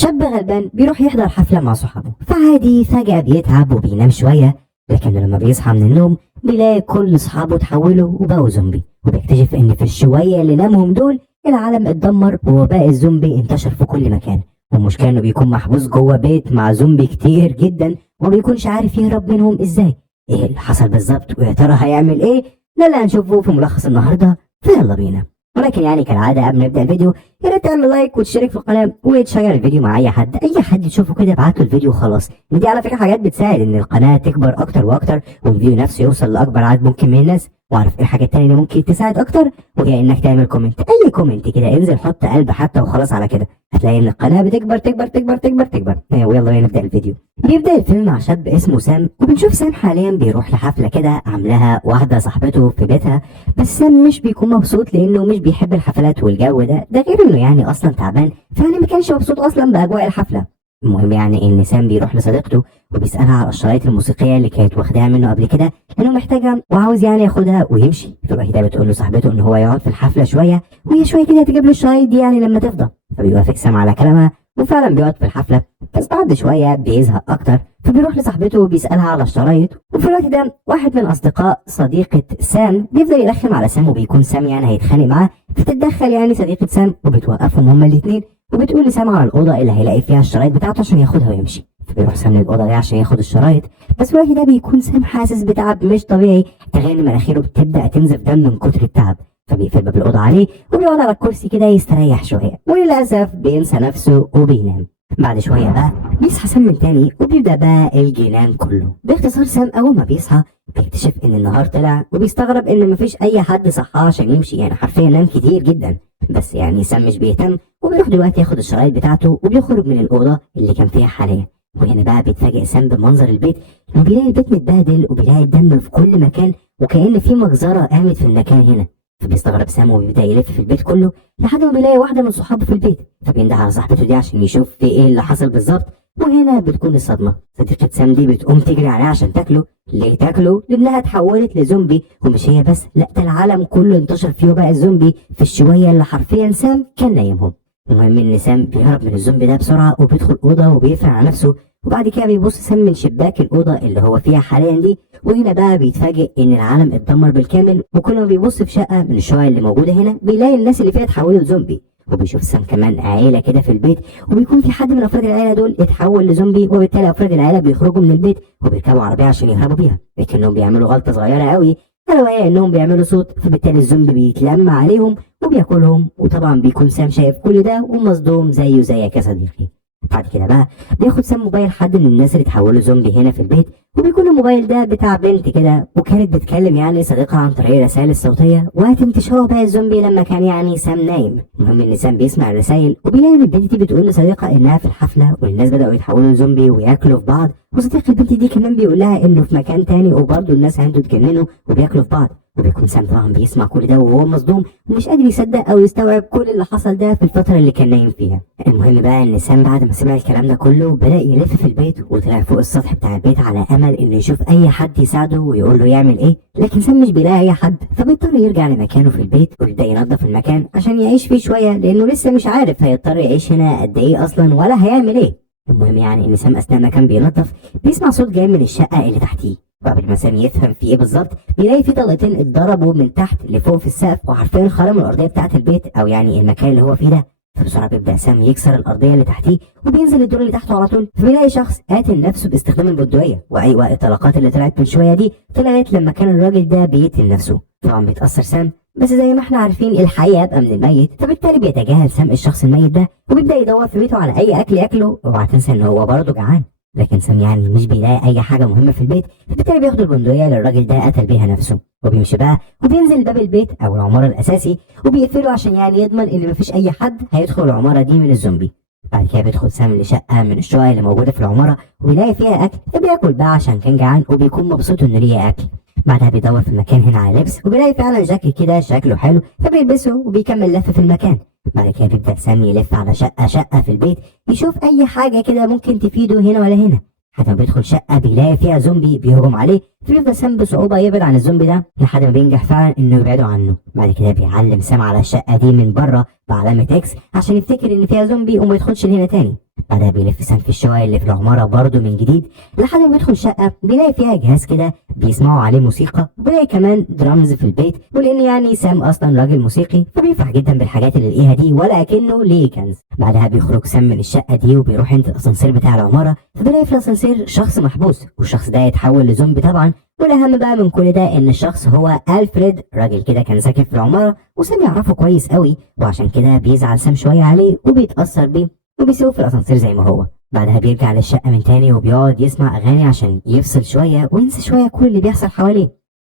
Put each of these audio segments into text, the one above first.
شاب غلبان بيروح يحضر حفلة مع صحابه، فعادي فجأة بيتعب وبينام شوية، لكن لما بيصحى من النوم بيلاقي كل صحابه اتحولوا وبقوا زومبي، وبيكتشف ان في الشوية اللي نامهم دول العالم اتدمر ووباء الزومبي انتشر في كل مكان. والمشكلة انه بيكون محبوس جوه بيت مع زومبي كتير جدا وما بيكونش عارف يهرب منهم ازاي. ايه اللي حصل بالظبط ويا ترى هيعمل ايه؟ ده اللي هنشوفه في ملخص النهارده، فيلا بينا. ولكن يعني كالعادة قبل ما نبدأ الفيديو يا ريت تعمل لايك وتشترك في القناة وتشير الفيديو مع أي حد يشوفه كده ابعت له الفيديو خلاص. دي على فكرة حاجات بتساعد إن القناة تكبر أكتر وأكتر والفيديو نفسه يوصل لأكبر عدد ممكن من الناس. وأعرف إيه الحاجات التانية اللي ممكن تساعد أكتر، وهي إنك تعمل كومنت، أي كومنت كده انزل حط قلب حتى وخلاص. على كده هتلاقي إن القناة بتكبر تكبر تكبر تكبر تكبر. ويلا بينا نبدأ الفيديو. بيبدأ الفيلم مع شاب اسمه سام، وبنشوف سام حاليا بيروح لحفلة كده عاملاها واحدة صاحبته في بيتها، بس سام مش بيكون مبسوط لأنه مش بيحب الحفلات والجو ده غير إنه يعني أصلا تعبان، فيعني ما كانش مبسوط أصلا بأجواء الحفلة. المهم يعني إن سام بيروح لصديقته وبيسألها على الشرايط الموسيقية اللي كانت واخداها منه قبل كده لأنه محتاجها وعاوز يعني ياخدها ويمشي. في الوقت ده بتقول له صاحبته إن هو يقعد في الحفلة شوية وهي شوية كده تجيب له الشرايط دي يعني لما تفضى. فبيوافق سام على كلامها وفعلا بيقعد في الحفلة، بس بعد شوية بيزهق أكتر فبيروح لصاحبته وبيسألها على الشرايط. وفي الوقت ده واحد من أصدقاء صديقة سام بيفضل يرخم على سام وبيكون سام يعني هيتخانق معاه، فتتدخل يعني صديقة سام وبتوقفهم هما الاتنين وبتقول لسام على الأوضة اللي هيلاقي فيها الشرايط بتاعته عشان ياخدها ويمشي. فبيروح سام للأوضة دي عشان ياخد الشرايط، بس في الوقت ده بيكون سام حاسس بتعب مش طبيعي، تخيل إن مناخيره بتبدأ تنزف دم من كتر التعب. فبيقفل باب الأوضة عليه وبيقعد على الكرسي كده يستريح شوية، وللأسف بينسى نفسه وبينام. بعد شوية بقى بيصحى سام من تاني وبيبدأ بقى الجنان كله. باختصار سام أول ما بيصحى بيكتشف إن النهار طلع وبيستغرب إن مفيش أي حد صحاه عشان يمشي، يعني حرفيا نام كتير جدا. بس يعني سام مش بيهتم وبيروح دلوقتي ياخد الشرايط بتاعته وبيخرج من الأوضة اللي كان فيها حاليا. وهنا بقى بيتفاجئ سام بمنظر البيت، إنه بيلاقي البيت متبهدل وبيلاقي الدم في كل مكان وكأن في مجزرة قامت في المكان هنا. فبيستغرب سام وبيبدأ يلف في البيت كله لحد ما بيلاقي واحدة من صحابه في البيت، فبينده على صاحبته دي عشان يشوف في ايه اللي حصل بالظبط. وهنا بتكون الصدمة، صديقة سام دي بتقوم تجري عليه عشان تاكله. ليه تاكله؟ لأنها اتحولت لزومبي، ومش هي بس، لا ده العالم كله انتشر فيه بقى الزومبي في الشوية اللي حرفيا سام كان نايمهم. المهم ان سام بيهرب من الزومبي ده بسرعة وبيدخل أوضة وبيقفل على نفسه، وبعد كده بيبص سام من شباك الأوضة اللي هو فيها حاليا دي، وهنا بقى بيتفاجئ ان العالم اتدمر بالكامل. وكل ما بيبص في شقة من الشقق اللي موجودة هنا بيلاقي الناس اللي فيها اتحولوا لزومبي. وبيشوف سام كمان عيلة كده في البيت، وبيكون في حد من أفراد العيلة دول اتحول لزومبي، وبالتالي أفراد العيلة بيخرجوا من البيت وبيركبوا عربية عشان يهربوا بيها، لكنهم بيعملوا غلطة صغيرة قوي ألا وهي إنهم بيعملوا صوت، فبالتالي الزومبي بيتلم عليهم وبياكلهم. وطبعا بيكون سام شايف كل ده ومصدوم زيه زيك يا صديقي. بعد كده بقى بياخد سام موبايل حد من الناس اللي اتحولوا زومبي هنا في البيت، وبيكون الموبايل ده بتاع بنت كده وكانت بتكلم يعني صديقها عن طريق الرسائل الصوتيه وقت انتشاره بقى الزومبي لما كان يعني سام نايم. المهم ان سام بيسمع الرسائل وبيلاقي ان البنت دي بتقول لصديقها انها في الحفله والناس بداوا يتحولوا لزومبي وياكلوا في بعض، وصديق البنت دي كمان بيقول لها انه في مكان تاني وبرضه الناس عنده اتجننوا وبياكلوا في بعض. وبيكون سام طبعا بيسمع كل ده وهو مصدوم ومش قادر يصدق او يستوعب كل اللي حصل ده في الفتره اللي كان نايم فيها. المهم بقى ان سام بعد ما سمع الكلام ده كله بدا يلف في البيت وطلع فوق السطح بتاع البيت على امل انه يشوف اي حد يساعده ويقول له يعمل ايه، لكن سام مش بيلاقي اي حد، فبيضطر يرجع لمكانه في البيت ويبدا ينظف المكان عشان يعيش فيه شويه لانه لسه مش عارف هيضطر يعيش هنا قد ايه اصلا ولا هيعمل ايه. المهم يعني ان سام اثناء ما كان بينظف بيسمع صوت جاي من الشقه اللي تحتيه، وقبل ما سام يفهم في ايه بالظبط بيلاقي في طلقتين اتضربوا من تحت لفوق في السقف وحرفيا خرموا الارضيه بتاعه البيت او يعني المكان اللي هو فيه ده. فبسرعه بيبدا سام يكسر الارضيه اللي تحتيه وبينزل الدور اللي تحته على طول، فبيلاقي شخص قاتل نفسه باستخدام البندقيه. وايوه الطلقات اللي طلعت من شويه دي طلعت لما كان الراجل ده بيقتل نفسه. طبعا بيتاثر سام، بس زي ما احنا عارفين الحي يبقى من الميت، فبالتالي بيتجاهل سام الشخص الميت ده وبيبدا يدور في بيته على اي اكل ياكله. اوعى تنسى ان هو برضه جعان، لكن سام يعني مش بيلاقي اي حاجه مهمه في البيت، فبالتالي بياخد البندقيه اللي الراجل ده قتل بيها نفسه وبيمشي بقى وبينزل باب البيت او العماره الاساسي وبيقفله عشان يعني يضمن ان مفيش اي حد هيدخل العماره دي من الزومبي. بعد كده بيدخل سام لشقه من الشقق اللي موجوده في العماره وبيلاقي فيها اكل، فبياكل بقى عشان كان جعان وبيكون مبسوط انه ليه اكل. بعدها بيدور في المكان هنا على لبس وبيلاقي فعلا جاكيت كده شكله حلو، فبيلبسه وبيكمل لف في المكان. بعد كده بيبدأ سام يلف على شقة في البيت يشوف أي حاجة كده ممكن تفيده هنا ولا هنا. حتى بيدخل شقة بيلاقي فيها زومبي بيهجم عليه، فبيبدأ سام بصعوبة يبعد عن الزومبي ده لحد ما بينجح فعلا إنه يبعده عنه. بعد كده بيعلم سام على الشقة دي من بره بعلامة إكس عشان يفتكر إن فيها زومبي وما يدخلش هنا تاني. بعدها بيلف سام في الشقة اللي في العمارة برضه من جديد لحد ما بيدخل شقة بيلاقي فيها جهاز كده بيسمعوا عليه موسيقى، وبيلاقي كمان درامز في البيت، ولأن يعني سام أصلا راجل موسيقي فبيفرح جدا بالحاجات اللي لقيها دي ولا أكنه ليه كنز. بعدها بيخرج سام من الشقة دي وبيروح عند الأسانسير بتاع العمارة، فبيلاقي في الأسانسير شخص محبوس، والشخص ده يتحول لزومبي طبعا. والأهم بقى من كل ده إن الشخص هو ألفريد، راجل كده كان ساكن في العمارة وسام يعرفه كويس قوي، وعشان كده بيزعل سام شوية عليه وبيتأثر بيه وبيسيبه في الأسانسير زي ما هو. بعدها بيرجع للشقة من تاني وبيقعد يسمع أغاني عشان يفصل شوية وينسى شوية كل اللي بيحصل حواليه.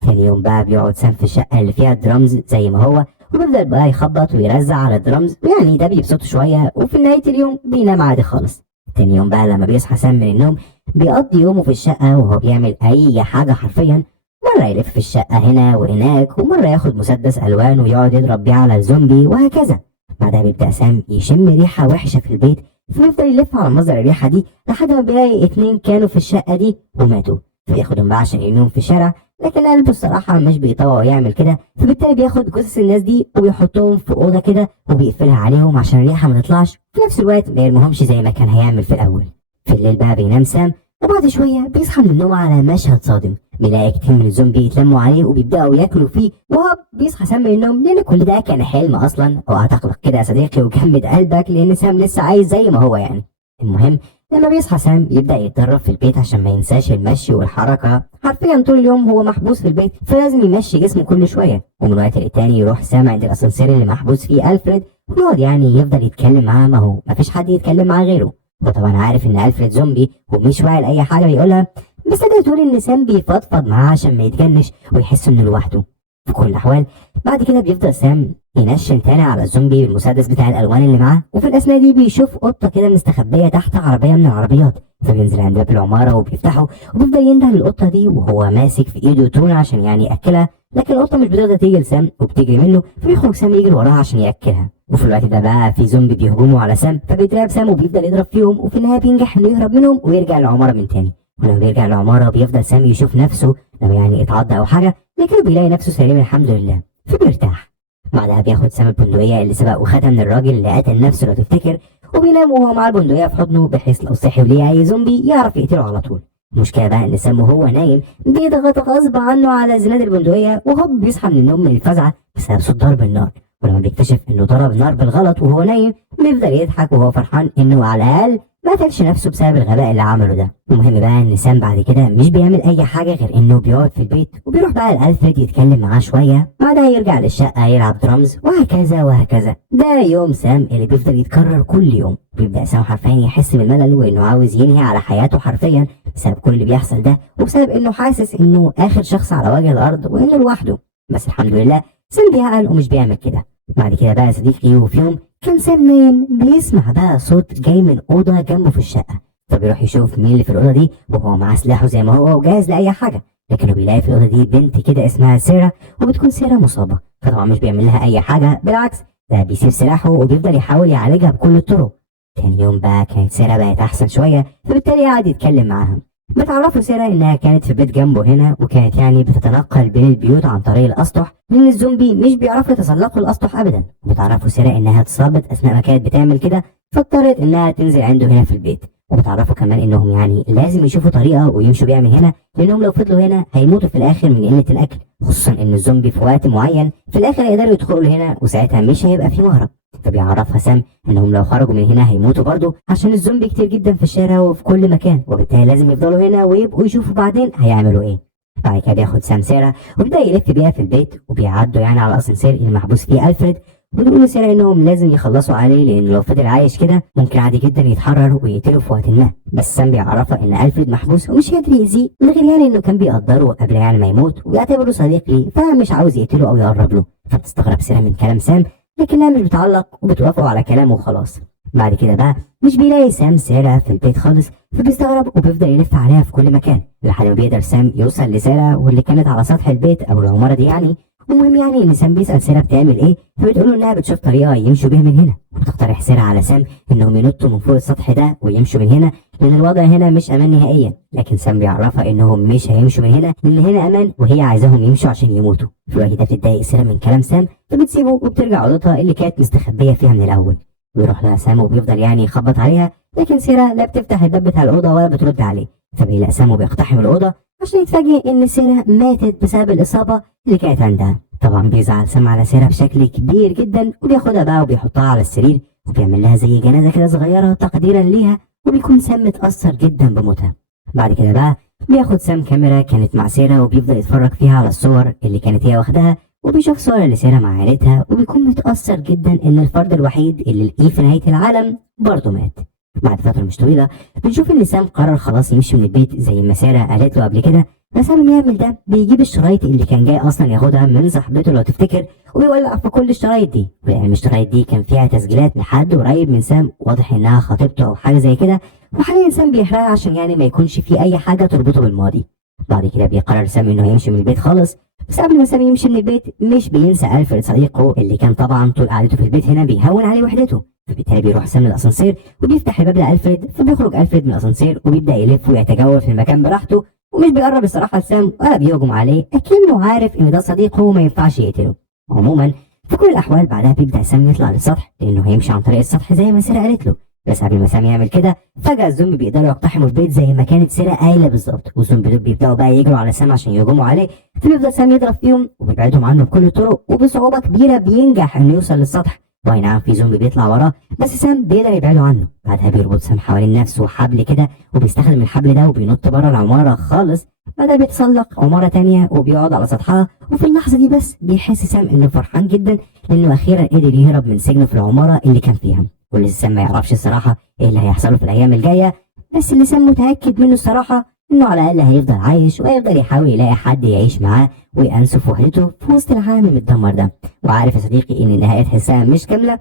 تاني يوم بقى بيقعد سام في الشقة اللي فيها الدرامز زي ما هو، وبيفضل بقى يخبط ويرزع على الدرامز، ويعني ده بيبسطه شوية، وفي نهاية اليوم بينام عادي خالص. تاني يوم بقى لما بيصحى سام من النوم بيقضي يومه في الشقة وهو بيعمل أي حاجة حرفيا، مرة يلف في الشقة هنا وهناك، ومرة ياخد مسدس ألوان ويقعد يضرب بيه على الزومبي وهكذا. بعدها بيبدأ سام يشم ريحة وحشة في البيت، فبيفضل يلف على مصدر الريحة دي لحد ما بيلاقي 2 كانوا في الشقة دي وماتوا، فبياخدهم بقى عشان يرميهم في الشارع، لكن قلبه الصراحة مش بيطوع يعمل كده، فبالتالي بياخد جثث الناس دي وبيحطهم في أوضة كده وبيقفلها عليهم عشان الريحة ما تطلعش، في نفس الوقت ما يرميهمش زي ما كان هيعمل في الأول. في الليل بقى بينام سام، وبعد شوية بيصحى من النوم على مشهد صادم، بيلاقي كتير من الزومبي يتلموا عليه وبيبدأوا ياكلوا فيه، وهوب بيصحى سام من النوم لأن كل ده كان حلم أصلا. اوعى تقلق كده يا صديقي وجمد قلبك لأن سام لسه عايز زي ما هو يعني. المهم لما بيصحى سام يبدأ يتدرب في البيت عشان ما ينساش المشي والحركة، حرفيا طول اليوم هو محبوس في البيت فلازم يمشي جسمه كل شوية. ومن وقت للتاني يروح سام عند الأسانسير اللي محبوس فيه ألفريد ويقعد يعني يفضل يتكلم معاه، ما هو مفيش حد يتكلم معاه غيره. وطبعا عارف ان ألفريد زومبي ومش واعي لأي حاجة بيقولها، بس تقدر تقول ان سام بيفضفض معاه عشان ما يتجنش ويحس انه لوحده. في كل الأحوال بعد كده بيفضل سام ينشن تاني على الزومبي بالمسدس بتاع الألوان اللي معاه، وفي الأثناء دي بيشوف قطة كده مستخبية تحت عربية من العربيات، فبينزل عند باب العمارة وبيفتحه وبيفضل ينده للقطة دي وهو ماسك في إيده تونة عشان يعني يأكلها، لكن القطة مش بتقدر تيجي لسام وبتجري منه، فبيخرج سام يجري وراها عشان يأكلها. وفي الوقت ده بقى في زومبي بيهجموا على سام، فبيترعب سام وبيفضل يضرب فيهم، وفي النهاية بينجح إنه يهرب منهم ويرجع للعمارة من تاني. ولما بيرجع للعمارة بيفضل سام يشوف نفسه لو يعني اتعضى أو حاجة، لكنه بيلاقي نفسه سليم الحمد لله فبيرتاح. بعدها بياخد سام البندقية اللي سبق وخدها من الراجل اللي قتل نفسه لو تفتكر، وبينام وهو مع البندقية في حضنه بحيث لو صحي وليه أي زومبي يعرف يقتله على طول. المشكلة بقى إن سام وهو نايم بيضغط غصب عنه على زناد البندقية، وهوب بيصحى من النوم من الفزعة بسبب صوت ضرب النار، ولما بيكتشف إنه ضرب النار بالغلط وهو نايم بيفضل يضحك وهو فرحان إنه على الأقل ما قتلش نفسه بسبب الغباء اللي عمله ده. المهم بقى ان سام بعد كده مش بيعمل اي حاجه غير انه بيقعد في البيت وبيروح بقى لألفريد يتكلم معاه شويه، بعدها يرجع للشقه يلعب درامز وهكذا وهكذا. ده يوم سام اللي بيفضل يتكرر كل يوم. بيبدا سام حرفيا يحس بالملل وانه عاوز ينهي على حياته حرفيا بسبب كل اللي بيحصل ده، وبسبب انه حاسس انه اخر شخص على وجه الارض وانه لوحده. بس الحمد لله سام بيعقل ومش بيعمل كده. بعد كده بقى يا صديقي وفي يوم كان سام نايم بيسمع بقى صوت جاي من أوضة جنبه في الشقة، فبيروح يشوف مين اللي في الأوضة دي وهو معاه سلاحه زي ما هو وجاهز لأي حاجة، لكنه بيلاقي في الأوضة دي بنت كده اسمها سيرا، وبتكون سيرا مصابة، فطبعا مش بيعمل لها أي حاجة، بالعكس ده بيسيب سلاحه وبيفضل يحاول يعالجها بكل الطرق. تاني يوم بقى كانت سيرا بقت أحسن شوية، فبالتالي قعد يتكلم معاها. بتعرفوا سيرا انها كانت في بيت جنبه هنا، وكانت يعني بتتنقل بين البيوت عن طريق الاسطح لان الزومبي مش بيعرفوا يتسلقوا الاسطح ابدا. وبتعرفوا سيرا انها اتصابت اثناء ما كانت بتعمل كده، فاضطرت انها تنزل عنده هنا في البيت. وبتعرفوا كمان انهم يعني لازم يشوفوا طريقه ويمشوا بيها من هنا، لانهم لو فضلوا هنا هيموتوا في الاخر من قله الاكل، خصوصا ان الزومبي في وقت معين في الاخر يقدروا يدخلوا هنا وساعتها مش هيبقى في مهرب. فبيعرفها سام انهم لو خرجوا من هنا هيموتوا برضه عشان الزومبي كتير جدا في الشارع وفي كل مكان، وبالتالي لازم يفضلوا هنا ويبقوا يشوفوا بعدين هيعملوا ايه. بعد كده بياخد سام سيرا وبيبدا يلف بيها في البيت، وبيعدوا يعني على الاسانسير اللي محبوس فيه ألفريد، وبيقولوا لسيرا انهم لازم يخلصوا عليه لان لو فضل عايش كده ممكن عادي جدا يتحرر ويقتله في وقت ما. بس سام بيعرفها ان ألفريد محبوس ومش قادر يأذيه، من غير يعني انه كان بيقدره قبل يعني ما يموت ويعتبره صديق ليه، فمش عاوز يقتله او يقرب له. فبتستغرب سيرا من كلام سام لكنها مش بتعلق وبتوافقوا على كلامه وخلاص. بعد كده بقى مش بيلاقي سام سيرا في البيت خالص، فبيستغرب وبيفضل يلف عليها في كل مكان لحد ما بيقدر سام يوصل لسيرا واللي كانت على سطح البيت او العماره دي يعني. المهم يعني ان سام بيسال سيرا بتعمل ايه، فبتقول له انها بتشوف طريقه يمشوا بيها من هنا، وبتقترح سيرا على سام انهم ينطوا من فوق السطح ده ويمشوا من هنا لان الوضع هنا مش امان نهائيا. لكن سام بيعرفها انهم مش هيمشوا من هنا لان هنا امان وهي عايزاهم يمشوا عشان يموتوا. في الوقت ده بتتضايق سيرا من كلام سام فبتسيبه وبترجع اوضتها اللي كانت مستخبيه فيها من الاول. بيروح لها سام وبيفضل يعني يخبط عليها لكن سيرة لا بتفتح الباب بتاع الأوضة ولا بترد عليه، فبيلاقي سام وبيقتحم الأوضة عشان يتفاجئ إن سيرة ماتت بسبب الإصابة اللي كانت عندها. طبعا بيزعل سام على سيرة بشكل كبير جدا، وبياخدها بقى وبيحطها على السرير وبيعمل لها زي جنازة كده صغيرة تقديرا ليها، وبيكون سام متأثر جدا بموتها. بعد كده بقى بياخد سام كاميرا كانت مع سيرة وبيفضل يتفرج فيها على الصور اللي كانت هي واخداها، وبيشوف صور لسيرة مع عائلتها، وبيكون متأثر جدا إن الفرد الوحيد اللي لقيه في نهاية العالم برضه مات. بعد فترة مش طويلة بنشوف إن سام قرر خلاص يمشي من البيت زي ما سارة قالت له قبل كده، بس قبل ما يعمل ده بيجيب الشرايط اللي كان جاي أصلا ياخدها من صاحبته لو تفتكر، وبيولع في كل الشرايط دي، ولأن الشرايط دي كان فيها تسجيلات لحد قريب من سام واضح إنها خطيبته أو حاجة زي كده، وحاليا سام بيحرقها عشان يعني ما يكونش في أي حاجة تربطه بالماضي. بعد كده بيقرر سام إنه يمشي من البيت خالص، بس قبل ما سام يمشي من البيت مش بينسى ألفريد صديقه اللي كان طبعا طول قعدته في البيت هنا بيهون عليه وحدته، فبالتالي بيروح سام للأسانسير وبيفتح الباب لألفريد، فبيخرج ألفريد من الأسانسير وبيبدأ يلف ويتجول في المكان براحته، ومش بيقرب الصراحة لسام ولا بيهجم عليه، أكنه عارف إن ده صديقه وما ينفعش يقتله. عموما في كل الأحوال بعدها بيبدأ سام يطلع للسطح لأنه هيمشي عن طريق السطح زي ما سارة قالت له، بس قبل ما سام يعمل كده فجأة الزومبي بيقدروا يقتحموا البيت زي ما كانت سارة قايلة بالظبط، والزومبي دول بيبدأوا بقى يجروا على سام عشان يهجموا عليه، فبيفضل سام يضرب فيهم وبيبعدهم عنه بكل الطرق، وبصعوبة كبيرة بينجح إنه يوصل للسطح. واي نعم في زومبي بيطلع وراه، بس سام بيقدر يبعده عنه. بعدها بيربط سام حوالين نفسه حبل كده وبيستخدم الحبل ده وبينط بره العمارة خالص. بعدها بيتسلق عمارة تانية وبيقعد على سطحها، وفي اللحظة دي بس بيحس سام إنه فرحان جدا لأنه أخيرا قدر يهرب من سجنه في العمارة اللي كان فيها. ولسه سام ما يعرفش الصراحة إيه اللي هيحصله في الأيام الجاية، بس اللي سام متأكد منه الصراحة إنه على الأقل هيفضل عايش وهيفضل يحاول يلاقي حد يعيش معاه ويأنسه في وحدته في وسط العالم المتدمر ده. وعارف يا صديقي إن النهاية تحسها مش كاملة،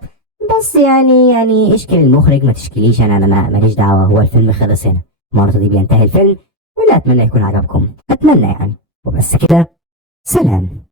بس يعني اشكل المخرج ما تشكليش، أنا ماليش دعوة، هو الفيلم خلص هنا، المرة دي بينتهي الفيلم، ولا أتمنى يكون عجبكم، أتمنى يعني. وبس كده، سلام.